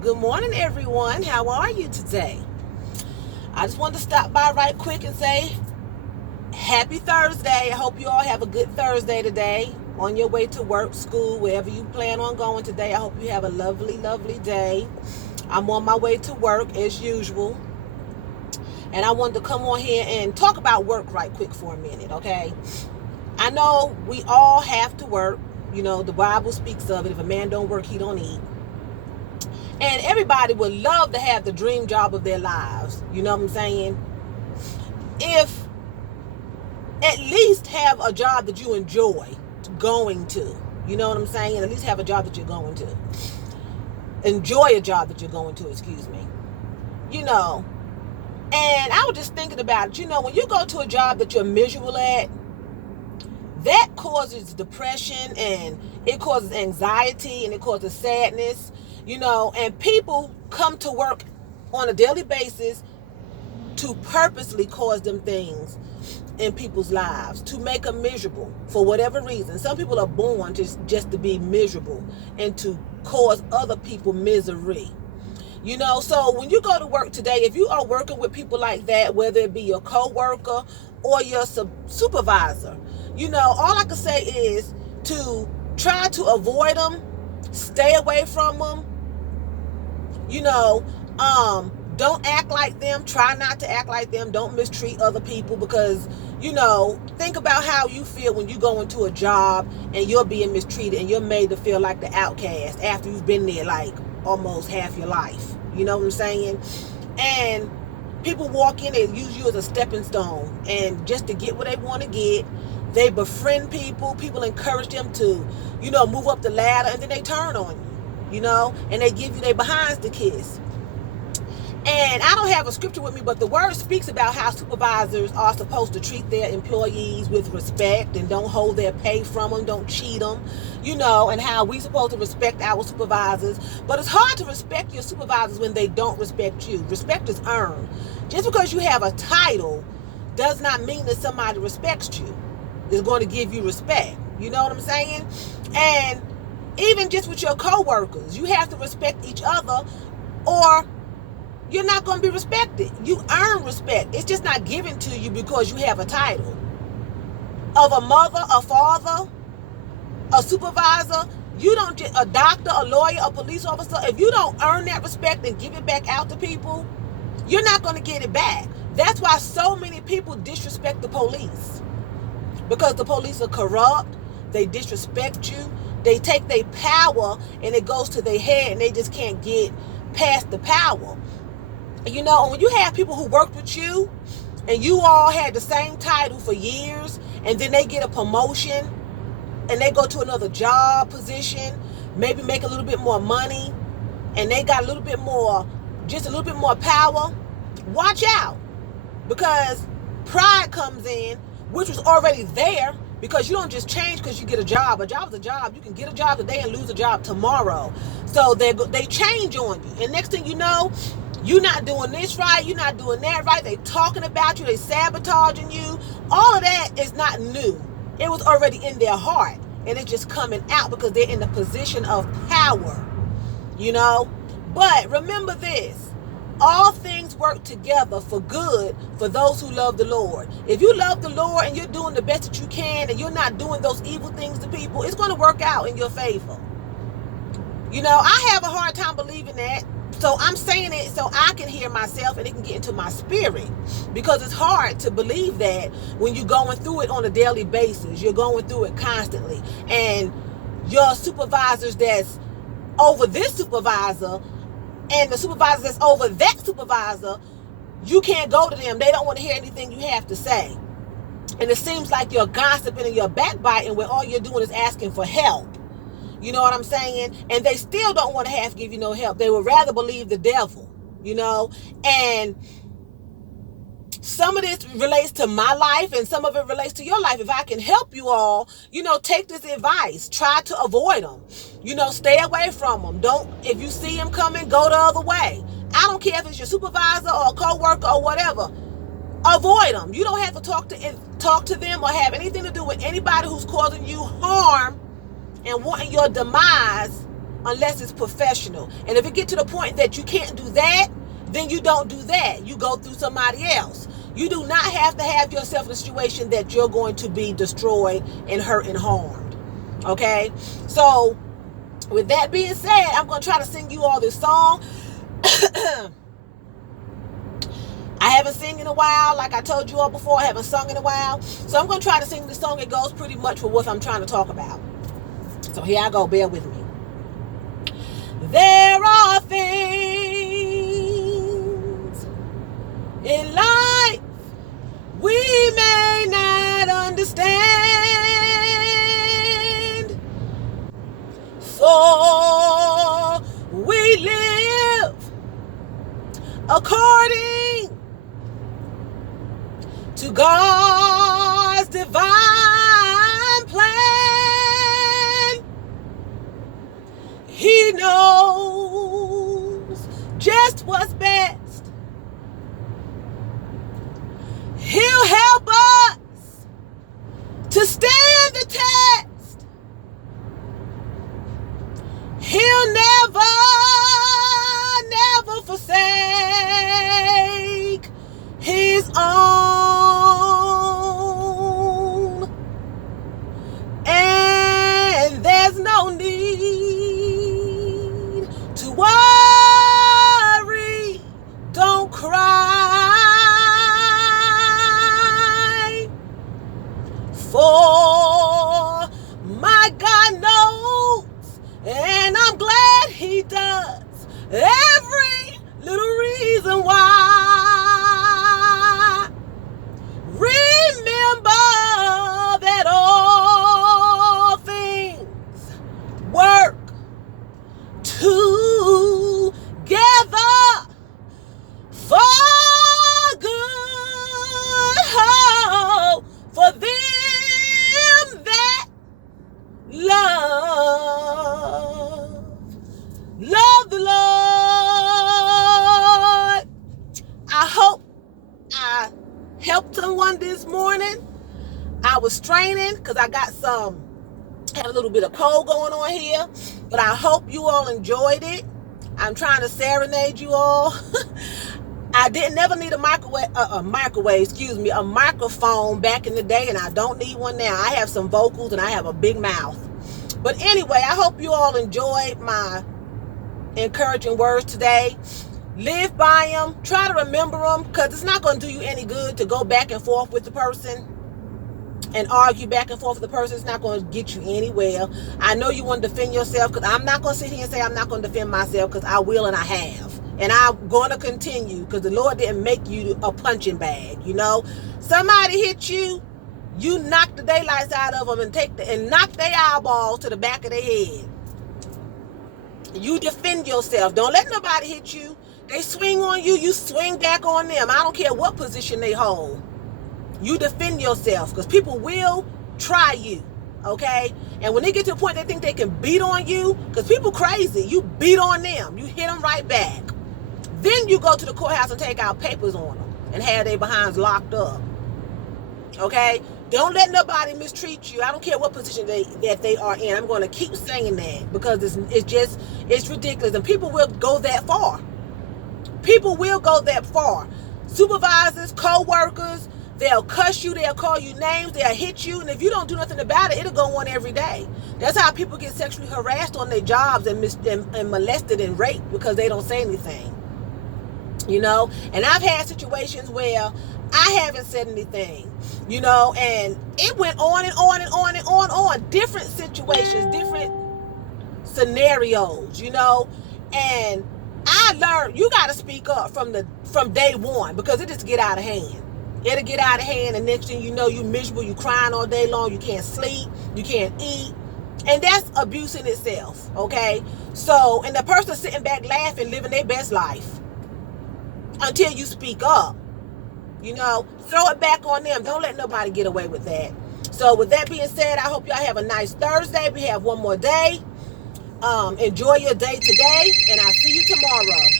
Good morning, everyone. How are you today? I just wanted to stop by right quick and say happy Thursday. I hope you all have a good Thursday today on your way to work, school, wherever you plan on going today. I hope you have a lovely, lovely day. I'm on my way to work as usual. And I wanted to come on here and talk about work right quick for a minute, okay? I know we all have to work. You know, the Bible speaks of it. If a man don't work, he don't eat. And everybody would love to have the dream job of their lives. You know what I'm saying? If at least have a job that you enjoy going to. You know what I'm saying? At least have a job that you're going to. Enjoy a job that you're going to, excuse me. You know, and I was just thinking about it. You know, when you go to a job that you're miserable at, that causes depression and it causes anxiety and it causes sadness. You know, and people come to work on a daily basis to purposely cause them things in people's lives, to make them miserable for whatever reason. Some people are born just to be miserable and to cause other people misery. You know, so when you go to work today, if you are working with people like that, whether it be your co-worker or your supervisor, you know, all I can say is to try to avoid them, stay away from them. You know, don't act like them. Try not to act like them. Don't mistreat other people because, you know, think about how you feel when you go into a job and you're being mistreated and you're made to feel like the outcast after you've been there like almost half your life. You know what I'm saying? And people walk in and use you as a stepping stone, and just to get what they want to get, they befriend people. People encourage them to, you know, move up the ladder, and then they turn on you. You know, and they give you their behinds to kiss. And I don't have a scripture with me, but the word speaks about how supervisors are supposed to treat their employees with respect and don't hold their pay from them, don't cheat them, you know, and how we supposed to respect our supervisors. But it's hard to respect your supervisors when they don't respect you. Respect is earned. Just because you have a title does not mean that somebody respects you, is going to give you respect. You know what I'm saying? And even just with your co-workers, you have to respect each other or you're not going to be respected. You earn respect. It's just not given to you because you have a title. Of a mother, a father, a supervisor, you don't just, a doctor, a lawyer, a police officer, if you don't earn that respect and give it back out to people, you're not going to get it back. That's why so many people disrespect the police. Because the police are corrupt, they disrespect you, they take their power and it goes to their head and they just can't get past the power. You know, when you have people who worked with you and you all had the same title for years and then they get a promotion and they go to another job position, maybe make a little bit more money and they got a little bit more, just a little bit more power, watch out. Because pride comes in, which was already there. Because you don't just change because you get a job. A job is a job. You can get a job today and lose a job tomorrow. So they change on you. And next thing you know, you're not doing this right. You're not doing that right. They talking about you. They sabotaging you. All of that is not new. It was already in their heart. And it's just coming out because they're in a position of power. You know? But remember this. All things work together for good for those who love the Lord. If you love the Lord and you're doing the best that you can and you're not doing those evil things to people, it's going to work out in your favor. You know, I have a hard time believing that. So I'm saying it so I can hear myself and it can get into my spirit. Because it's hard to believe that when you're going through it on a daily basis. You're going through it constantly. And your supervisors that's over this supervisor and the supervisor that's over that supervisor, you can't go to them. They don't want to hear anything you have to say. And it seems like you're gossiping and you're backbiting where all you're doing is asking for help. You know what I'm saying? And they still don't want to give you no help. They would rather believe the devil, you know? And some of this relates to my life and some of it relates to your life. If I can help you all, you know, take this advice. Try to avoid them. You know, stay away from them. If you see them coming, go the other way. I don't care if it's your supervisor or a co-worker or whatever. Avoid them. You don't have to talk to them or have anything to do with anybody who's causing you harm and wanting your demise unless it's professional. And if it get to the point that you can't do that, then you don't do that. You go through somebody else. You do not have to have yourself in a situation that you're going to be destroyed and hurt and harmed. Okay? So, with that being said, I'm going to try to sing you all this song. I haven't sung in a while. Like I told you all before, I haven't sung in a while. So I'm going to try to sing this song. It goes pretty much with what I'm trying to talk about. So here I go. Bear with me. There are things in life we may not understand, for we live according to God's divine plan. He knows just what's best. He'll help us to stand the test. He'll never forsake his own. And there's no need to worry. Don't cry. For my God knows, and I'm glad he does, every little reason why. Remember that all things work together for good. Oh, for them that love the Lord. I hope I helped someone this morning. I was straining because I had a little bit of cold going on here, but I hope you all enjoyed it. I'm trying to serenade you all. I never need a microphone back in the day, and I don't need one now. I have some vocals and I have a big mouth. But anyway, I hope you all enjoyed my encouraging words today. Live by them. Try to remember them, because it's not going to do you any good to go back and forth with the person and argue back and forth with the person. It's not going to get you anywhere. I know you want to defend yourself, because I'm not going to sit here and say I'm not going to defend myself, because I will and I have. And I'm going to continue, because the Lord didn't make you a punching bag, you know. Somebody hit you, you knock the daylights out of them and knock their eyeballs to the back of their head. You defend yourself. Don't let nobody hit you. They swing on you, you swing back on them. I don't care what position they hold. You defend yourself, because people will try you, okay? And when they get to a point they think they can beat on you, because people crazy, you beat on them. You hit them right back. Then you go to the courthouse and take out papers on them and have their behinds locked up, okay? Don't let nobody mistreat you. I don't care what position that they are in. I'm going to keep saying that, because it's ridiculous. And people will go that far. People will go that far. Supervisors, co-workers, they'll cuss you, they'll call you names, they'll hit you, and if you don't do nothing about it, it'll go on every day. That's how people get sexually harassed on their jobs and molested and raped, because they don't say anything. You know? And I've had situations where I haven't said anything, you know, and it went on and on and on and on. Different situations, different scenarios, you know, and I learned you got to speak up from day one, because it just get out of hand. It'll get out of hand, and next thing you know, you miserable, you crying all day long, you can't sleep, you can't eat, and that's abuse in itself, okay? So, and the person sitting back laughing, living their best life until you speak up, you know, throw it back on them. Don't let nobody get away with that. So with that being said, I hope y'all have a nice Thursday. We have one more day. Enjoy your day today, and I'll see you tomorrow.